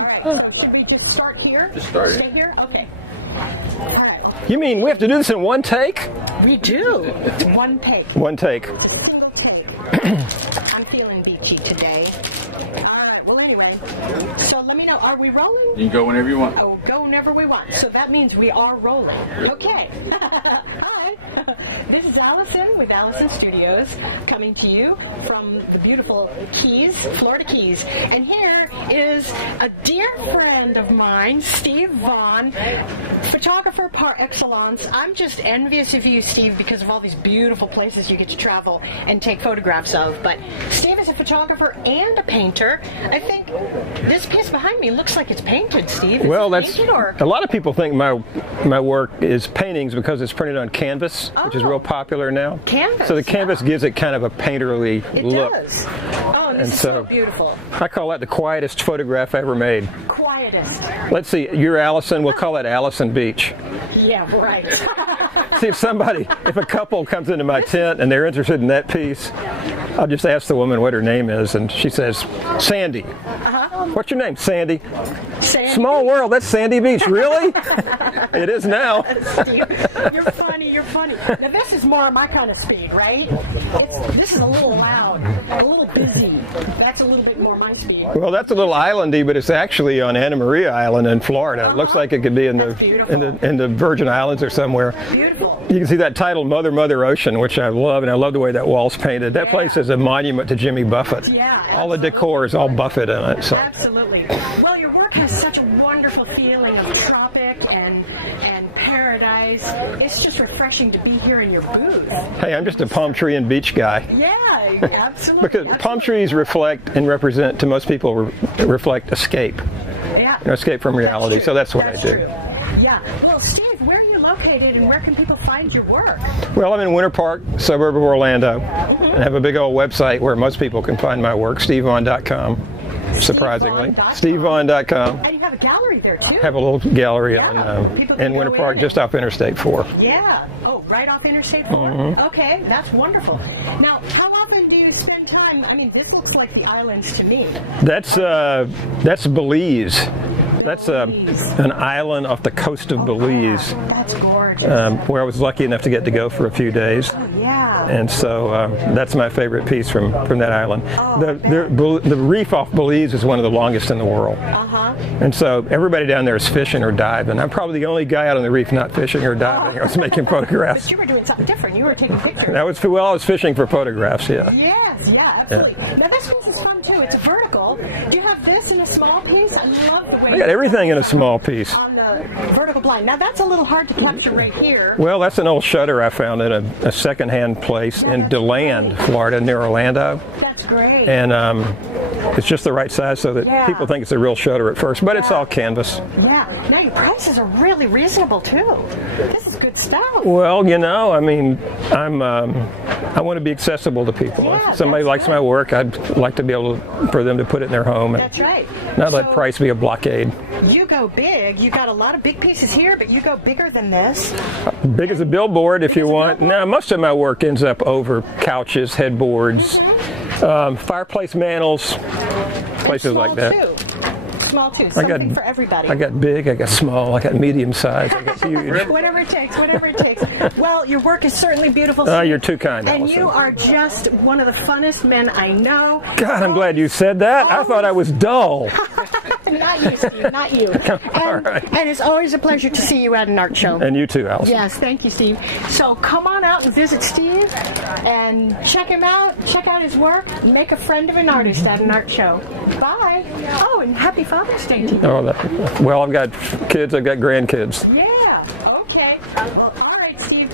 right, so should we just start here? Just start it. Stay here? Okay. All right. You mean we have to do this in one take? We do. One take. One take. Single take. I'm feeling beachy today. All right, well anyway, so let me know, are we rolling? You can go whenever you want. Oh, go whenever we want. So that means we are rolling. Okay. Hi. This is Alison with Alison Studios, coming to you from the beautiful Keys, Florida Keys. And here is a dear friend of mine, Steve Vaughn, photographer par excellence. I'm just envious of you, Steve, because of all these beautiful places you get to travel and take photographs of. But Steve is a photographer and a painter. I think this piece behind me looks like it's painted, Steve. Is Well, it that's painted, or? a lot of people think my work is paintings because it's printed on canvas, which is real popular now. Canvas. So the canvas gives it kind of a painterly It look. does. Oh, and this And is so so- beautiful. I call that the quietest photograph ever made. Quietest. Let's see, you're Allison, we'll call it Allison Beach. Yeah, right. See if a couple comes into my tent and they're interested in that piece, I'll just ask the woman what her name is, and she says, Sandy. What's your name? Sandy. Sandy. Small world, that's Sandy Beach. Really? It is now. Steve, you're funny, you're funny. Now this is more my kind of speed, right? This is a little loud, a little busy. That's a little bit more my speed. Well, that's a little islandy, but it's actually on Anna Maria Island in Florida. It looks like it could be in the Virgin Islands or somewhere. Beautiful. You can see that title, Mother, Mother Ocean, which I love, and I love the way that wall's painted. That place is a monument to Jimmy Buffett. Yeah, all the decor is all Buffett in it. So. Absolutely. Well, your work has such a wonderful feeling of tropic and paradise. It's just refreshing to be here in your booth. Hey, I'm just a palm tree and beach guy. Yeah, absolutely. Because palm trees reflect and represent, to most people, reflect escape. Yeah. Escape from reality. So that's what I do. True. Yeah. Well, Steve, where are you located and where can people find your work? Well, I'm in Winter Park, suburb of Orlando, and have a big old website where most people can find my work, stevevaughn.com, surprisingly. stevevaughn.com. And you have a gallery there, too. Have a little gallery People can in go Winter Park, in just off Interstate 4. Yeah. Oh, right off Interstate 4? Okay, that's wonderful. Now, how often do you spend time? I mean, this looks like the islands to me. That's Belize. That's an island off the coast of Belize, Wow, that's gorgeous. where I was lucky enough to get to go for a few days. Yeah. And so that's my favorite piece from that island. Oh, The reef off Belize is one of the longest in the world. And so everybody down there is fishing or diving. I'm probably the only guy out on the reef not fishing or diving. I was making photographs. But you were doing something different. You were taking pictures. I was fishing for photographs, yeah. Yes, yeah, absolutely. Now this piece is fun too. It's a vertical. Do you have this in a small piece? I love the way I got everything in a small piece. on the vertical blind. Now that's a little hard to capture right here. Well, that's an old shutter I found at a secondhand place in DeLand, Florida, near Orlando. That's great. And it's just the right size so that people think it's a real shutter at first, but it's all canvas. Yeah. Now your prices are really reasonable too. This is good stuff. Well, I mean, I want to be accessible to people. Yeah, If somebody that's likes good. my work, I'd like to be able for them to put it in their home and That's right. not let price be a blockade. You go big. You got a lot of big pieces here, but you go bigger than this. Big as a billboard if you as a want. billboard? Now, most of my work ends up over couches, headboards, fireplace mantles, places Small like that. Too. Small too. Something for everybody. I got big, I got small, I got medium size, I got huge. Whatever it takes, whatever it takes. Well, your work is certainly beautiful. Oh, you're too kind, And Allison. you are just one of the funnest men I know. God, I'm glad you said that. I thought I was dull. Not you, Steve, not you. And, right. and it's always a pleasure to see you at an art show. And you too, Allison. Yes, thank you, Steve. So come on out and visit Steve and check him out, check out his work, make a friend of an artist at an art show. Bye. Oh, and happy Father's Day to you. Oh, well, I've got kids, I've got grandkids. Yeah, okay. All right, Steve.